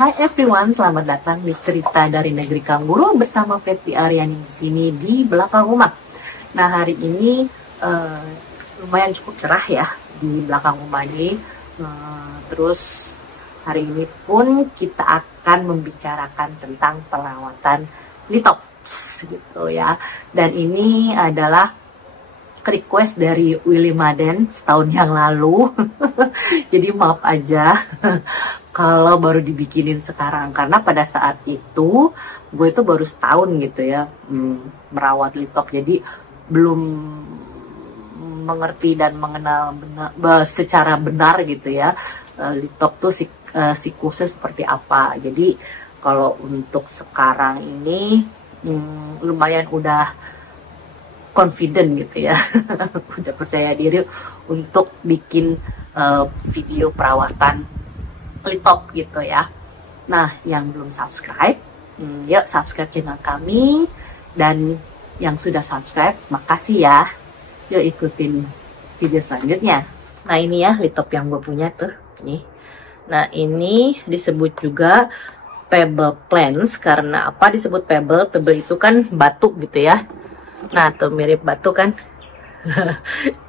Hai everyone, selamat datang di Cerita dari Negeri Kanguru bersama Fetty Aryani di sini di belakang rumah. Nah, hari ini lumayan cukup cerah ya di belakang rumah ini. Terus hari ini pun kita akan membicarakan tentang perawatan litops gitu ya. Dan ini adalah request dari Willy Maden setahun yang lalu. Jadi maaf aja kalau baru dibikinin sekarang, karena pada saat itu gue itu baru setahun gitu ya merawat litop, jadi belum mengerti dan mengenal secara benar gitu ya litop tuh siklusnya seperti apa. Jadi kalau untuk sekarang ini lumayan udah confident gitu ya udah percaya diri untuk bikin video perawatan litop gitu ya. Nah, yang belum subscribe, yuk subscribe channel kami, dan yang sudah subscribe, makasih ya. Yuk ikutin video selanjutnya. Nah, ini ya litop yang gue punya tuh, nih. Nah, ini disebut juga pebble plants. Karena apa disebut pebble? Pebble itu kan batu gitu ya. Nah, tuh mirip batu kan.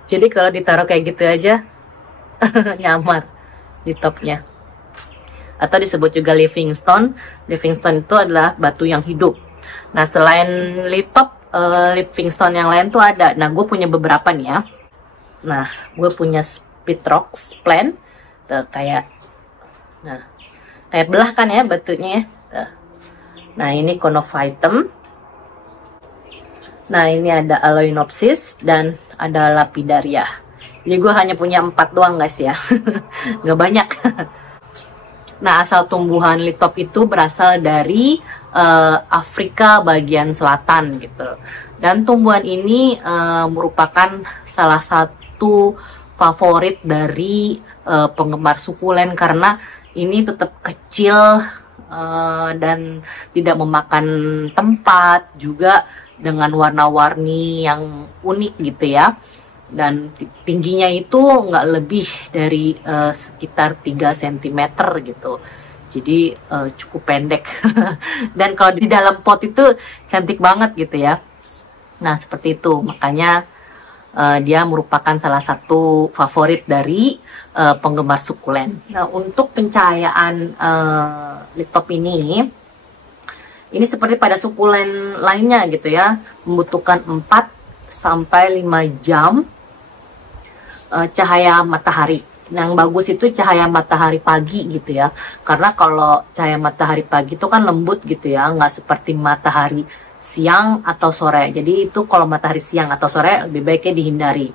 Jadi kalau ditaruh kayak gitu aja nyamar litopnya. Atau disebut juga living stone. Living stone itu adalah batu yang hidup. Nah, selain litop, living stone yang lain tuh ada. Nah, gue punya beberapa nih ya. Nah, gue punya Spitrox plant. Tuh, kayak belah kan ya batunya ya. Tuh. Nah, ini Conophytum. Nah, ini ada Aloinopsis dan ada Lapidaria. Jadi gue hanya punya 4 doang guys ya. Nggak banyak. Nah, asal tumbuhan litop itu berasal dari Afrika bagian selatan gitu. Dan tumbuhan ini merupakan salah satu favorit dari penggemar sukulen karena ini tetap kecil dan tidak memakan tempat, juga dengan warna-warni yang unik gitu ya. Dan tingginya itu nggak lebih dari sekitar 3 cm gitu. Jadi cukup pendek. Dan kalau di dalam pot itu cantik banget gitu ya. Nah, seperti itu. Makanya dia merupakan salah satu favorit dari penggemar sukulen. Nah, untuk pencahayaan litop ini seperti pada sukulen lainnya gitu ya. Membutuhkan 4 sampai 5 jam cahaya matahari. Yang bagus itu cahaya matahari pagi gitu ya. Karena kalau cahaya matahari pagi itu kan lembut gitu ya, nggak seperti matahari siang atau sore. Jadi itu kalau matahari siang atau sore lebih baiknya dihindari.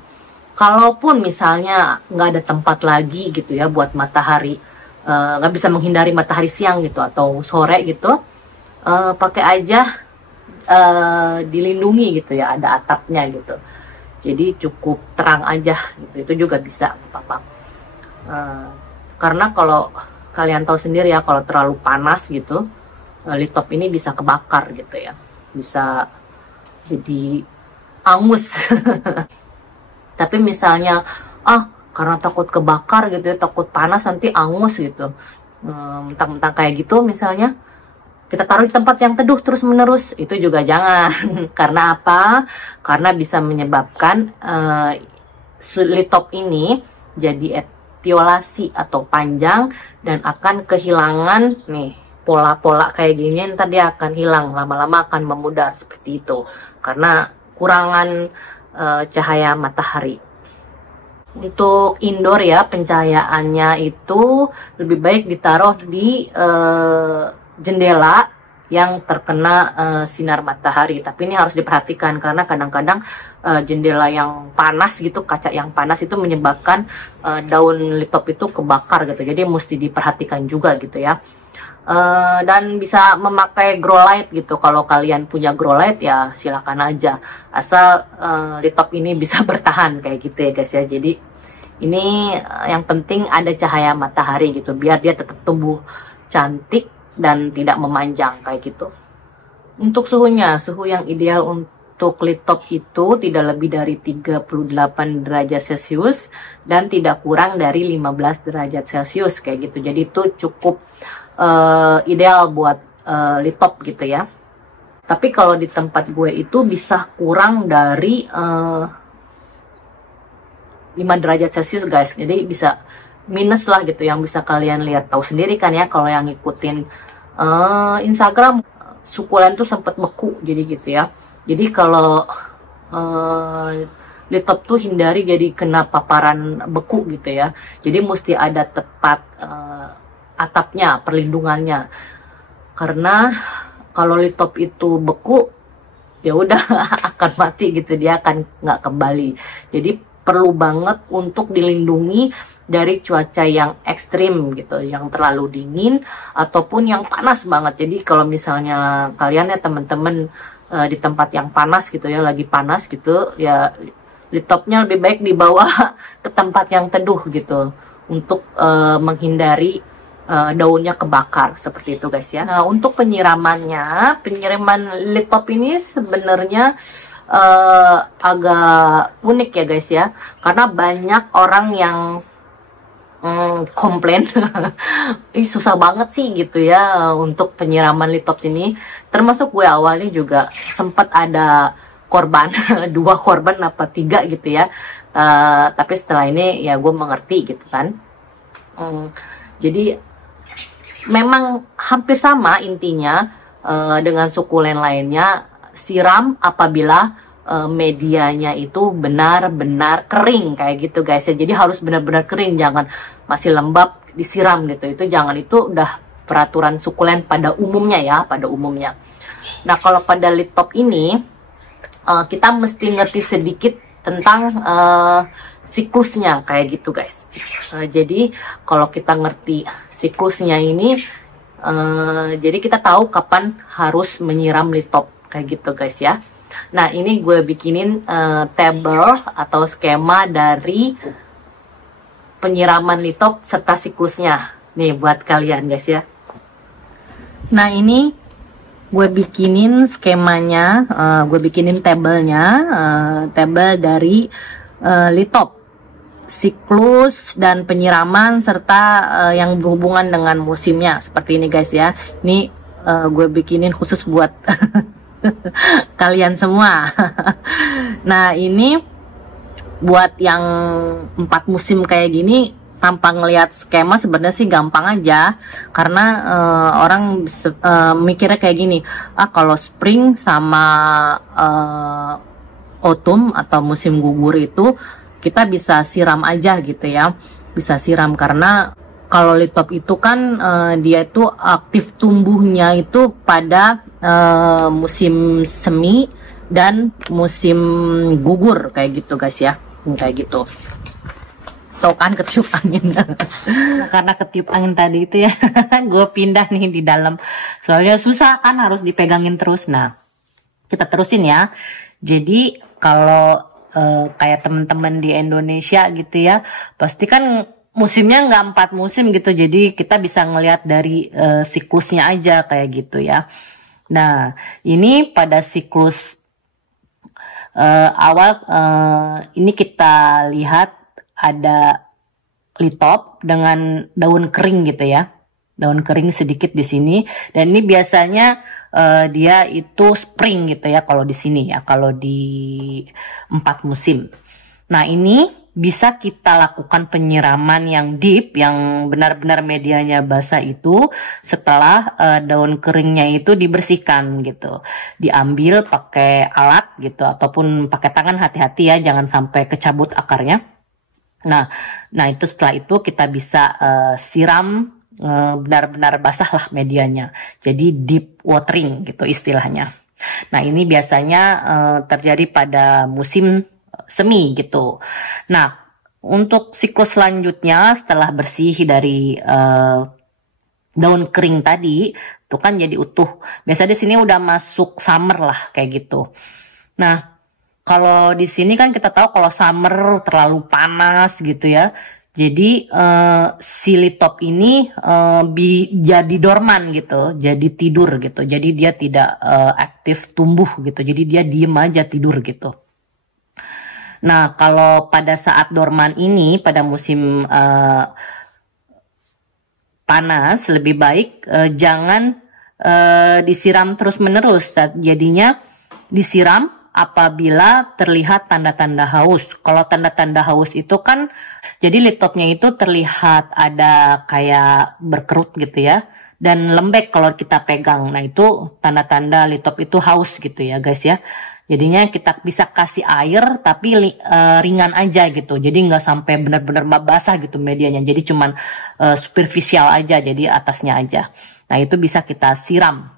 Kalaupun misalnya nggak ada tempat lagi gitu ya buat matahari, nggak bisa menghindari matahari siang gitu atau sore gitu, pakai aja dilindungi gitu ya, ada atapnya gitu. Jadi cukup terang aja gitu, itu juga bisa apa-apa. Karena kalau kalian tahu sendiri ya, kalau terlalu panas gitu, litop ini bisa kebakar gitu ya, bisa jadi angus. Tapi misalnya karena takut kebakar gitu ya, takut panas nanti angus gitu, mentang-mentang kayak gitu misalnya, kita taruh di tempat yang teduh terus-menerus, itu juga jangan. Karena apa? Karena bisa menyebabkan litop ini jadi etiolasi atau panjang dan akan kehilangan nih pola-pola kayak gini. Ntar dia akan hilang, lama-lama akan memudar seperti itu karena kurangan cahaya matahari. Untuk indoor ya, pencahayaannya itu lebih baik ditaruh di jendela yang terkena sinar matahari. Tapi ini harus diperhatikan karena kadang-kadang jendela yang panas gitu, kaca yang panas itu menyebabkan daun litop itu kebakar gitu. Jadi mesti diperhatikan juga gitu ya. Dan bisa memakai grow light gitu. Kalau kalian punya grow light ya silakan aja, asal litop ini bisa bertahan kayak gitu ya guys ya. Jadi ini yang penting ada cahaya matahari gitu, biar dia tetap tumbuh cantik dan tidak memanjang kayak gitu. Untuk suhunya, suhu yang ideal untuk litop itu tidak lebih dari 38 derajat Celcius dan tidak kurang dari 15 derajat Celcius kayak gitu. Jadi itu cukup ideal buat lid top gitu ya. Tapi kalau di tempat gue itu bisa kurang dari 5 derajat Celcius guys. Jadi bisa minus lah gitu, yang bisa kalian lihat tahu sendiri kan ya kalau yang ngikutin Instagram. Sukulen tuh sempat beku jadi gitu ya. Jadi kalau lid top tuh hindari jadi kena paparan beku gitu ya. Jadi mesti ada tepat atapnya, perlindungannya. Karena kalau lid top itu beku, ya udah akan mati gitu, dia akan nggak kembali. Jadi perlu banget untuk dilindungi dari cuaca yang ekstrim gitu, yang terlalu dingin ataupun yang panas banget. Jadi kalau misalnya kalian ya teman-teman di tempat yang panas gitu ya, lagi panas gitu ya, lid topnya lebih baik dibawa ke tempat yang teduh gitu untuk menghindari daunnya kebakar seperti itu guys ya. Nah, untuk penyiraman lid top ini sebenarnya agak unik ya guys ya, karena banyak orang yang komplain susah banget sih gitu ya untuk penyiraman lid top sini. Termasuk gue awalnya juga sempat ada korban 2 korban apa 3 gitu ya, tapi setelah ini ya gue mengerti gitu kan. Jadi memang hampir sama intinya dengan sukulen lainnya. Siram apabila medianya itu benar-benar kering kayak gitu guys ya. Jadi harus benar-benar kering, jangan masih lembab disiram gitu. Itu jangan, itu udah peraturan sukulen pada umumnya ya, pada umumnya. Nah, kalau pada lid top ini kita mesti ngerti sedikit tentang siklusnya kayak gitu guys. Jadi kalau kita ngerti siklusnya ini, jadi kita tahu kapan harus menyiram lid top kayak gitu guys ya. Nah, ini gue bikinin table atau skema dari penyiraman lid top serta siklusnya nih buat kalian guys ya. Nah, ini gue bikinin skemanya, gue bikinin tabelnya, tabel dari lid top, siklus dan penyiraman serta yang berhubungan dengan musimnya seperti ini guys ya. Ini gue bikinin khusus buat kalian semua. Nah, ini buat yang 4 musim kayak gini, tanpa ngelihat skema sebenarnya sih gampang aja, karena orang mikirnya kayak gini, kalau spring sama autumn atau musim gugur itu kita bisa siram aja gitu ya, bisa siram. Karena kalau lid top itu kan dia itu aktif tumbuhnya itu pada musim semi dan musim gugur kayak gitu guys ya, kayak gitu. Tuh kan ketiup angin. Karena ketiup angin tadi itu ya, gue pindah nih di dalam, soalnya susah kan harus dipegangin terus. Nah, kita terusin ya. Jadi kalau kayak teman-teman di Indonesia gitu ya, pasti kan musimnya nggak 4 musim gitu, jadi kita bisa ngelihat dari siklusnya aja kayak gitu ya. Nah, ini pada siklus awal ini kita lihat ada lid top dengan daun kering gitu ya, daun kering sedikit di sini. Dan ini biasanya dia itu spring gitu ya kalau di sini ya, kalau di 4 musim. Nah, ini bisa kita lakukan penyiraman yang deep, yang benar-benar medianya basah itu setelah daun keringnya itu dibersihkan gitu. Diambil pakai alat gitu ataupun pakai tangan, hati-hati ya, jangan sampai kecabut akarnya. Nah itu setelah itu kita bisa siram benar-benar basah lah medianya. Jadi deep watering gitu istilahnya. Nah, ini biasanya terjadi pada musim semi gitu. Nah, untuk siklus selanjutnya setelah bersih dari daun kering tadi, itu kan jadi utuh. Biasanya di sini udah masuk summer lah kayak gitu. Nah, kalau di sini kan kita tahu kalau summer terlalu panas gitu ya. Jadi si lid top ini jadi dorman gitu, jadi tidur gitu. Jadi dia tidak aktif tumbuh gitu. Jadi dia diem aja tidur gitu. Nah, kalau pada saat dorman ini, pada musim panas, lebih baik jangan disiram terus-menerus. Jadinya disiram apabila terlihat tanda-tanda haus. Kalau tanda-tanda haus itu kan, jadi lid topnya itu terlihat ada kayak berkerut gitu ya, dan lembek kalau kita pegang. Nah itu tanda-tanda lid top itu haus gitu ya guys ya. Jadinya kita bisa kasih air tapi ringan aja gitu. Jadi nggak sampai benar-benar basah gitu medianya. Jadi cuman superficial aja, jadi atasnya aja. Nah itu bisa kita siram.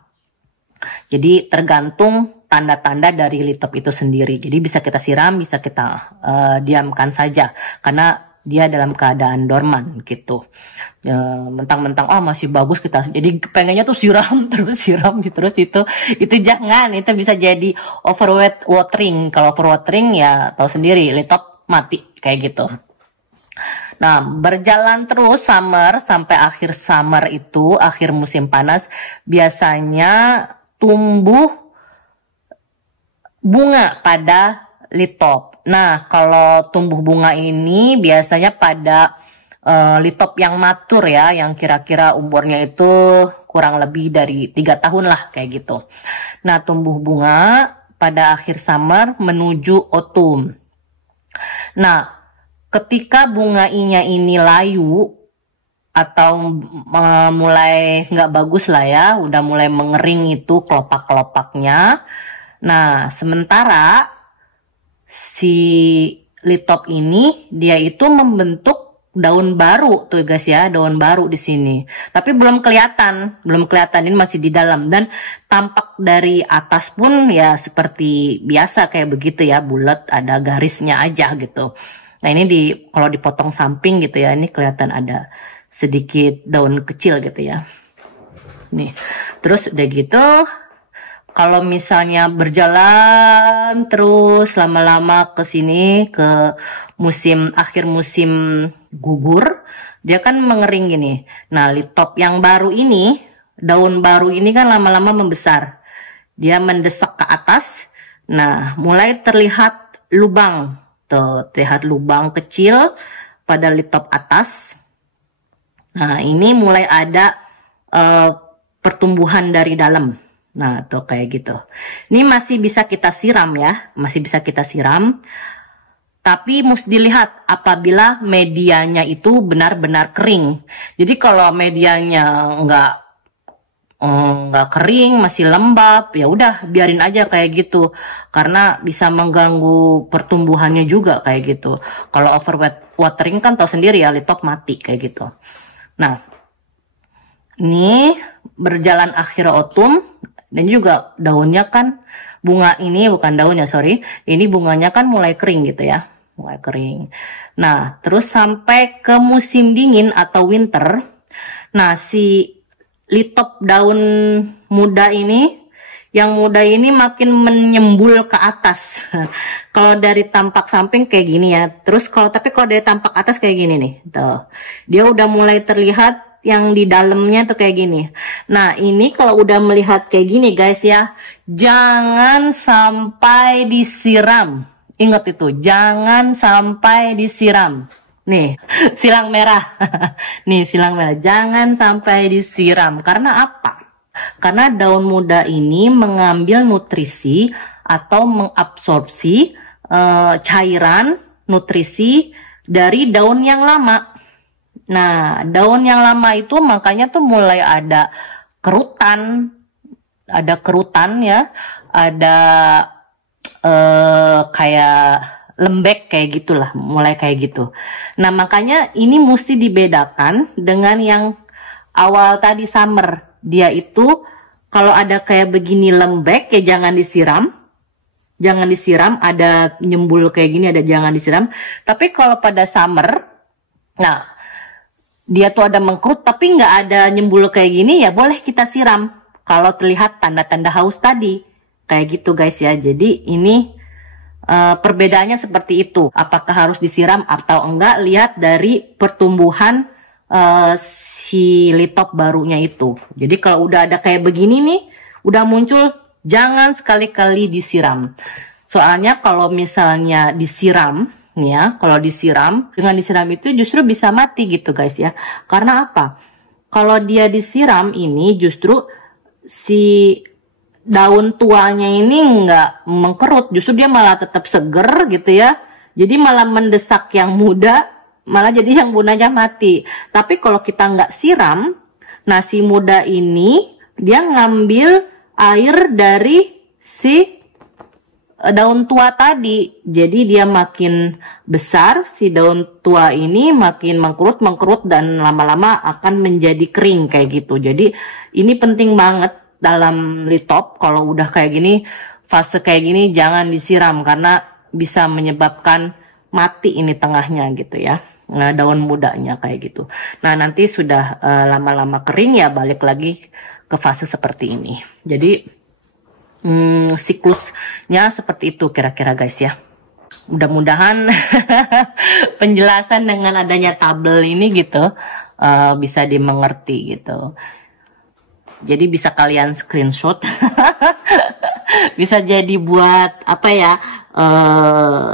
Jadi tergantung tanda-tanda dari lid top itu sendiri. Jadi bisa kita siram, bisa kita diamkan saja karena dia dalam keadaan dorman gitu. Mentang-mentang masih bagus, kita jadi pengennya tuh siram terus itu jangan, itu bisa jadi overwatering. Kalau overwatering ya tahu sendiri, lid top mati kayak gitu. Nah, berjalan terus summer sampai akhir summer itu, akhir musim panas, biasanya tumbuh bunga pada lid top. Nah, kalau tumbuh bunga ini biasanya pada lid top yang matur ya, yang kira-kira umurnya itu kurang lebih dari 3 tahun lah kayak gitu. Nah, tumbuh bunga pada akhir summer menuju autumn. Nah, ketika bunganya ini layu atau mulai nggak bagus lah ya, udah mulai mengering itu kelopak-kelopaknya. Nah, sementara si lid top ini dia itu membentuk daun baru tuh guys ya, daun baru di sini. Tapi belum kelihatan, ini masih di dalam, dan tampak dari atas pun ya seperti biasa kayak begitu ya, bulat, ada garisnya aja gitu. Nah ini kalau dipotong samping gitu ya, ini kelihatan ada sedikit daun kecil gitu ya. Nih, terus udah gitu, kalau misalnya berjalan terus lama-lama ke sini, ke akhir musim gugur, dia kan mengering gini. Nah, lid top yang baru ini, daun baru ini kan lama-lama membesar. Dia mendesak ke atas. Nah, mulai terlihat lubang. Tuh, terlihat lubang kecil pada lid top atas. Nah, ini mulai ada pertumbuhan dari dalam. Nah, tuh kayak gitu. Ini masih bisa kita siram ya, masih bisa kita siram. Tapi mesti dilihat apabila medianya itu benar-benar kering. Jadi kalau medianya nggak kering, masih lembab, ya udah biarin aja kayak gitu. Karena bisa mengganggu pertumbuhannya juga kayak gitu. Kalau overwatering kan tahu sendiri ya, lid top mati kayak gitu. Nah, ini berjalan akhir autumn. Dan juga daunnya kan, bunga ini bukan daunnya, sorry, ini bunganya kan mulai kering gitu ya, mulai kering. Nah, terus sampai ke musim dingin atau winter. Nah, si lid top daun muda ini, yang muda ini makin menyembul ke atas. Kalau dari tampak samping kayak gini ya, terus tapi kalau dari tampak atas kayak gini nih, tuh, dia udah mulai terlihat yang di dalamnya tuh kayak gini. Nah, ini kalau udah melihat kayak gini guys ya, jangan sampai disiram. Ingat itu, jangan sampai disiram. Nih, silang merah. Nih, silang merah. Jangan sampai disiram. Karena apa? Karena daun muda ini mengambil nutrisi atau mengabsorpsi cairan nutrisi dari daun yang lama. Nah, daun yang lama itu makanya tuh mulai ada kerutan ya, ada kayak lembek kayak gitulah, mulai kayak gitu. Nah, makanya ini mesti dibedakan dengan yang awal tadi summer. Dia itu kalau ada kayak begini lembek ya jangan disiram. Jangan disiram, ada nyembul kayak gini ada jangan disiram. Tapi kalau pada summer, nah dia tuh ada mengkerut tapi nggak ada nyembul kayak gini ya boleh kita siram kalau terlihat tanda-tanda haus tadi kayak gitu guys ya. Jadi ini perbedaannya seperti itu, apakah harus disiram atau enggak, lihat dari pertumbuhan si lid top barunya itu. Jadi kalau udah ada kayak begini nih, udah muncul, jangan sekali-kali disiram. Soalnya kalau misalnya disiram ya, kalau dengan disiram itu justru bisa mati gitu guys ya. Karena apa? Kalau dia disiram ini justru si daun tuanya ini nggak mengkerut, justru dia malah tetap seger gitu ya. Jadi malah mendesak yang muda, malah jadi yang mudanya mati. Tapi kalau kita nggak siram, nah si muda ini dia ngambil air dari si daun tua tadi, jadi dia makin besar, si daun tua ini makin mengkerut dan lama-lama akan menjadi kering kayak gitu. Jadi ini penting banget dalam litop. Kalau udah kayak gini, fase kayak gini jangan disiram karena bisa menyebabkan mati ini tengahnya gitu ya, nah, daun mudanya kayak gitu. Nah nanti sudah lama-lama kering ya balik lagi ke fase seperti ini. Jadi siklusnya seperti itu kira-kira guys ya. Mudah-mudahan penjelasan dengan adanya tabel ini gitu bisa dimengerti gitu. Jadi bisa kalian screenshot. Bisa jadi buat apa ya,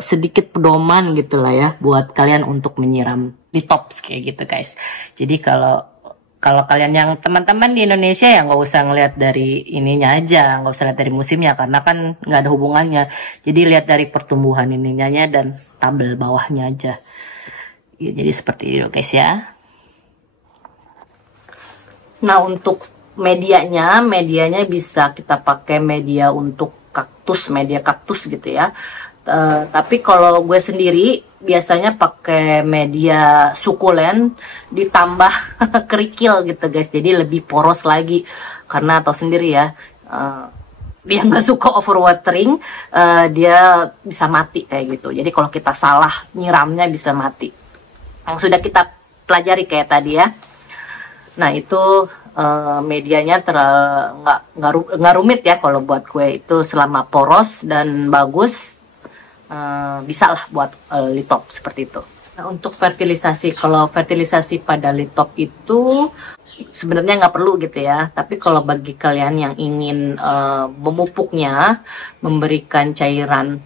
sedikit pedoman gitu lah ya buat kalian untuk menyiram litops kayak gitu guys. Jadi kalau kalian yang teman-teman di Indonesia ya nggak usah ngeliat dari ininya aja, nggak usah lihat dari musimnya karena kan nggak ada hubungannya. Jadi lihat dari pertumbuhan ininya dan tabel bawahnya aja. Ya, jadi seperti itu guys ya. Nah untuk medianya bisa kita pakai media untuk kaktus, media kaktus gitu ya. Tapi kalau gue sendiri biasanya pakai media sukulen ditambah kerikil gitu guys, jadi lebih poros lagi karena atau sendiri ya, dia nggak suka overwatering, dia bisa mati kayak gitu. Jadi kalau kita salah nyiramnya bisa mati, yang sudah kita pelajari kayak tadi ya. Nah itu medianya nggak rumit ya kalau buat gue, itu selama poros dan bagus bisa lah buat litop seperti itu. Nah, untuk fertilisasi, kalau fertilisasi pada litop itu sebenarnya nggak perlu gitu ya. Tapi kalau bagi kalian yang ingin memupuknya, memberikan cairan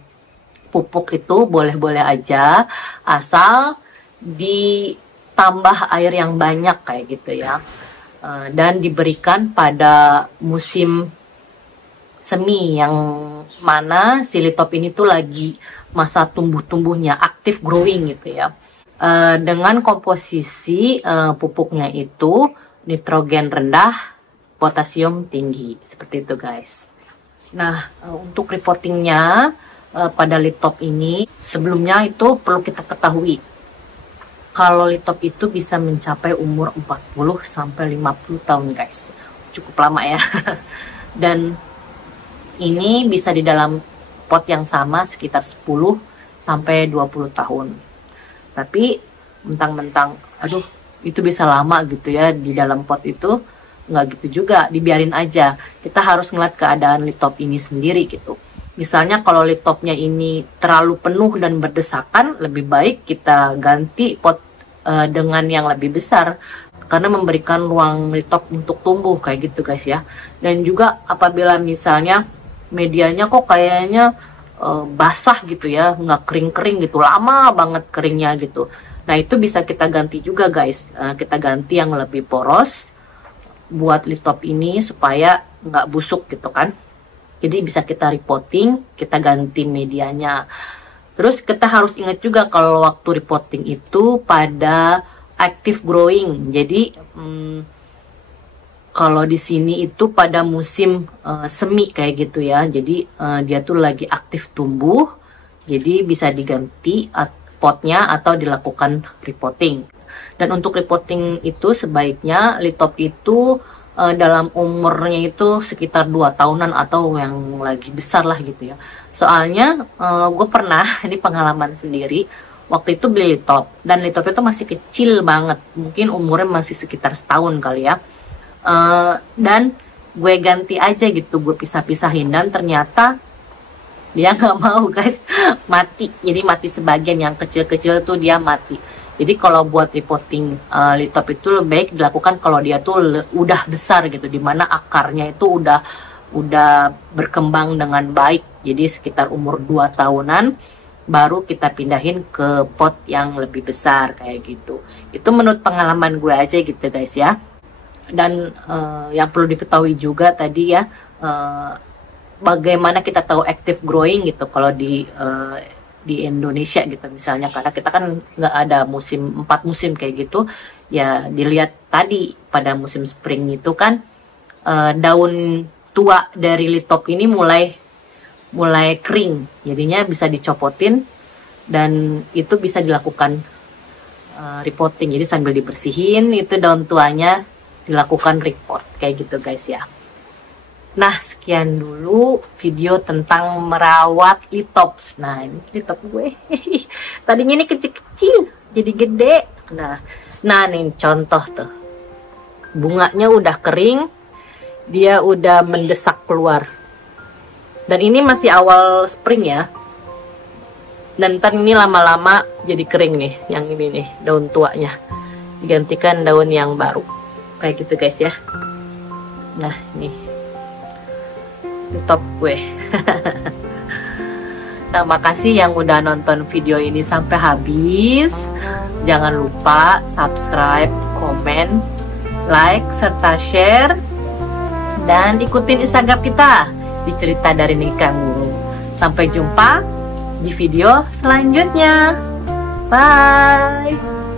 pupuk itu boleh-boleh aja, asal ditambah air yang banyak kayak gitu ya. Dan diberikan pada musim semi yang mana si litop ini tuh lagi masa tumbuh-tumbuhnya, aktif growing gitu ya. Dengan komposisi pupuknya itu nitrogen rendah, potasium tinggi, seperti itu guys. Nah untuk reportingnya pada litop ini sebelumnya itu perlu kita ketahui kalau litop itu bisa mencapai umur 40 sampai 50 tahun guys. Cukup lama ya. Dan ini bisa di dalam pot yang sama sekitar 10 sampai 20 tahun. Tapi mentang-mentang aduh itu bisa lama gitu ya di dalam pot itu, nggak gitu juga, dibiarin aja. Kita harus ngeliat keadaan litop ini sendiri gitu. Misalnya kalau litopnya ini terlalu penuh dan berdesakan, lebih baik kita ganti pot dengan yang lebih besar karena memberikan ruang litop untuk tumbuh kayak gitu guys ya. Dan juga apabila misalnya medianya kok kayaknya basah gitu ya, nggak kering-kering gitu, lama banget keringnya gitu. Nah itu bisa kita ganti juga guys, kita ganti yang lebih poros buat litop ini supaya nggak busuk gitu kan. Jadi bisa kita repotting, kita ganti medianya. Terus kita harus ingat juga kalau waktu repotting itu pada active growing. Jadi kalau di sini itu pada musim semi kayak gitu ya. Jadi dia tuh lagi aktif tumbuh. Jadi bisa diganti potnya atau dilakukan repotting. Dan untuk repotting itu sebaiknya litop itu dalam umurnya itu sekitar 2 tahunan atau yang lagi besar lah gitu ya. Soalnya gue pernah, ini pengalaman sendiri, waktu itu beli litop, dan litop itu masih kecil banget, mungkin umurnya masih sekitar setahun kali ya. Dan gue ganti aja gitu, gue pisah-pisahin, dan ternyata dia nggak mau guys, mati. Jadi mati sebagian, yang kecil-kecil tuh dia mati. Jadi kalau buat repotting litop itu lebih baik dilakukan kalau dia tuh udah besar gitu, dimana akarnya itu udah berkembang dengan baik. Jadi sekitar umur 2 tahunan baru kita pindahin ke pot yang lebih besar kayak gitu. Itu menurut pengalaman gue aja gitu guys ya. Dan yang perlu diketahui juga tadi ya, bagaimana kita tahu active growing gitu kalau di Indonesia gitu misalnya, karena kita kan nggak ada 4 musim kayak gitu ya. Dilihat tadi pada musim spring itu kan daun tua dari litop ini mulai kering, jadinya bisa dicopotin dan itu bisa dilakukan repotting. Jadi sambil dibersihin itu daun tuanya dilakukan repot kayak gitu guys ya. Nah, sekian dulu video tentang merawat litops. Nah, ini litop gue. Tadinya ini kecil-kecil, jadi gede. Nah nih contoh tuh. Bunganya udah kering, dia udah mendesak keluar. Dan ini masih awal spring ya. Dan ntar ini lama-lama jadi kering nih, yang ini nih, daun tuanya. Digantikan daun yang baru. Kayak gitu guys ya. Nah, nih. Top gue. Nah, makasih yang udah nonton video ini sampai habis. Jangan lupa subscribe, komen, like, serta share. Dan ikutin Instagram kita di Cerita dari Nikah Mulu. Sampai jumpa di video selanjutnya. Bye.